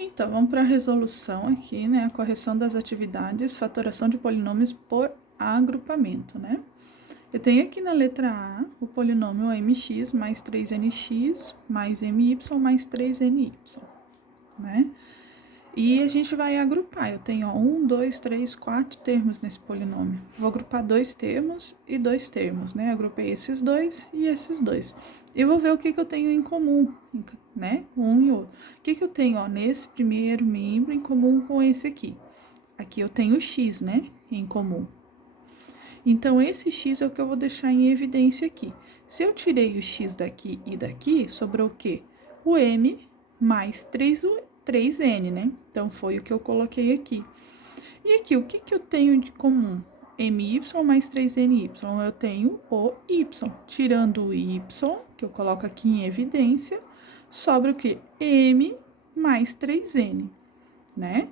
Então, vamos para a resolução aqui, né? A correção das atividades, fatoração de polinômios por agrupamento, né? Eu tenho aqui na letra A o polinômio mx mais 3nx mais my mais 3ny, né? E a gente vai agrupar. Eu tenho 1, 2, 3, 4 termos nesse polinômio. Vou agrupar 2 termos e 2 termos, né? Agrupei esses dois e esses dois. E vou ver o que eu tenho em comum, né? Um e outro. O que eu tenho, ó, nesse primeiro membro em comum com esse aqui? Aqui eu tenho x, né? Em comum. Então, esse x é o que eu vou deixar em evidência aqui. Se eu tirei o x daqui e daqui, sobrou o quê? O m mais 3n, né? Então, foi o que eu coloquei aqui. E aqui, o que eu tenho de comum? My mais 3ny. Eu tenho o y. Tirando o y, que eu coloco aqui em evidência, sobra o quê? M mais 3n, né?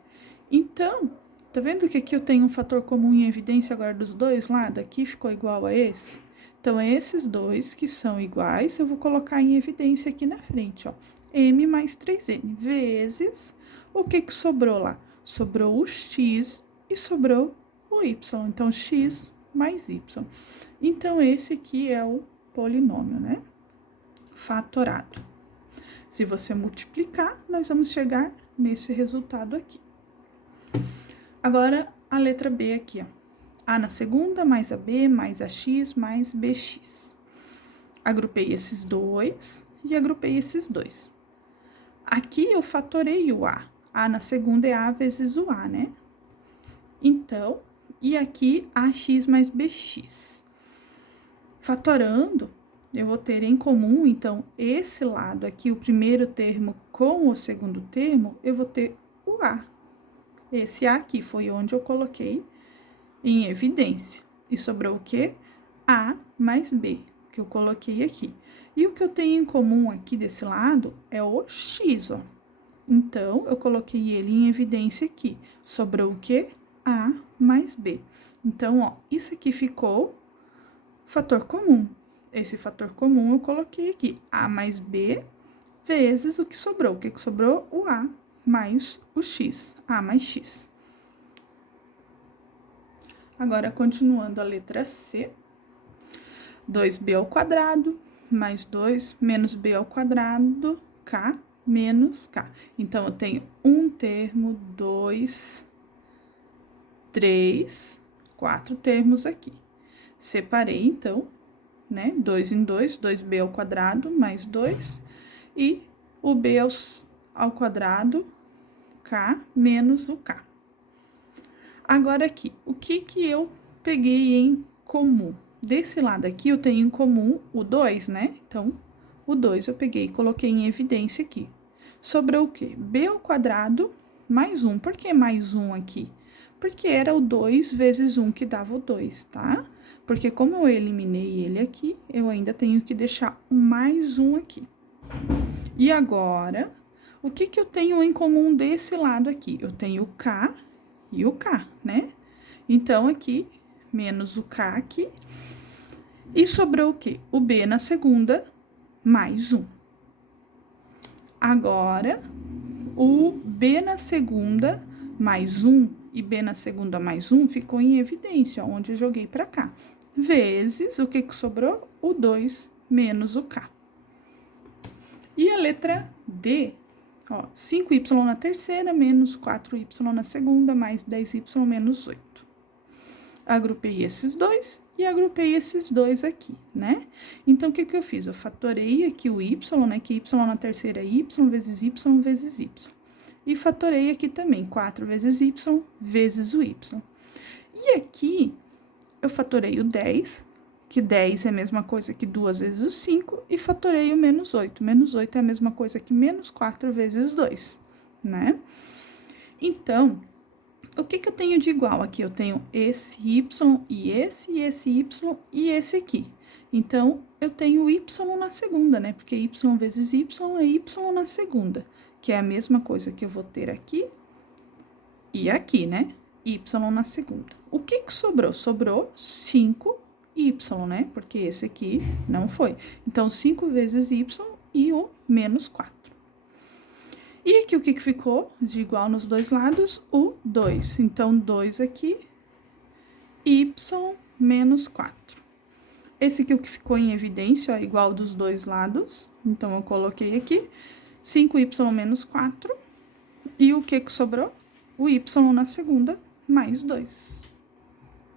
Então, tá vendo que aqui eu tenho um fator comum em evidência agora dos dois lados? Aqui ficou igual a esse? Então, esses dois que são iguais, eu vou colocar em evidência aqui na frente, ó. M mais 3n vezes o que sobrou lá? Sobrou o x e sobrou o y. Então, x mais y. Então, esse aqui é o polinômio, né? Fatorado. Se você multiplicar, nós vamos chegar nesse resultado aqui. Agora, a letra B aqui, ó. A na segunda, mais a B, mais a x, mais bx. Agrupei esses dois e agrupei esses dois. Aqui eu fatorei o A. A na segunda é A vezes o A, né? Então, e aqui AX mais BX. Fatorando, eu vou ter em comum, então, esse lado aqui, o primeiro termo com o segundo termo, eu vou ter o A. Esse A aqui foi onde eu coloquei em evidência. E sobrou o quê? A mais B, que eu coloquei aqui. E o que eu tenho em comum aqui desse lado é o X, ó. Então, eu coloquei ele em evidência aqui. Sobrou o quê? A mais B. Então, ó, isso aqui ficou fator comum. Esse fator comum eu coloquei aqui. A mais B vezes o que sobrou. O que sobrou? O A mais o X. A mais X. Agora, continuando a letra C. 2b ao quadrado mais 2 menos b ao quadrado, k menos k. Então, eu tenho um termo, 2, 3, 4 termos aqui. Separei, então, né? 2 em 2, 2b ao quadrado mais 2, e o b ao quadrado, k menos o k. Agora, aqui, o que eu peguei em comum? Desse lado aqui, eu tenho em comum o 2, né? Então, o 2 eu peguei e coloquei em evidência aqui. Sobrou o quê? B ao quadrado mais 1. Por que mais 1 aqui? Porque era o 2 vezes 1 que dava o 2, tá? Porque como eu eliminei ele aqui, eu ainda tenho que deixar um mais 1 aqui. E agora, o que eu tenho em comum desse lado aqui? Eu tenho o K e o K, né? Então, aqui, menos o K aqui. E sobrou o quê? O B na segunda, mais 1. Agora, o B na segunda, mais 1, e B na segunda, mais 1, ficou em evidência, ó, onde eu joguei pra cá. Vezes, o que sobrou? O 2 menos o K. E a letra D, ó, 5y na terceira, menos 4y na segunda, mais 10y menos 8. Agrupei esses dois e agrupei esses dois aqui, né? Então, o que eu fiz? Eu fatorei aqui o y, né? Que y na terceira é y vezes y vezes y. E fatorei aqui também, 4 vezes y vezes o y. E aqui, eu fatorei o 10, que 10 é a mesma coisa que 2 vezes o 5, e fatorei o menos 8. Menos 8 é a mesma coisa que menos 4 vezes 2, né? Então, o que eu tenho de igual aqui? Eu tenho esse y e esse y e esse aqui. Então, eu tenho y na segunda, né? Porque y vezes y é y na segunda, que é a mesma coisa que eu vou ter aqui e aqui, né? Y na segunda. O que sobrou? Sobrou 5y, né? Porque esse aqui não foi. Então, 5 vezes y e o menos 4. E aqui o que ficou de igual nos dois lados? O 2. Então, 2 aqui, y menos 4. Esse aqui o que ficou em evidência, ó, igual dos dois lados. Então, eu coloquei aqui 5y menos 4. E o que sobrou? O y na segunda mais 2.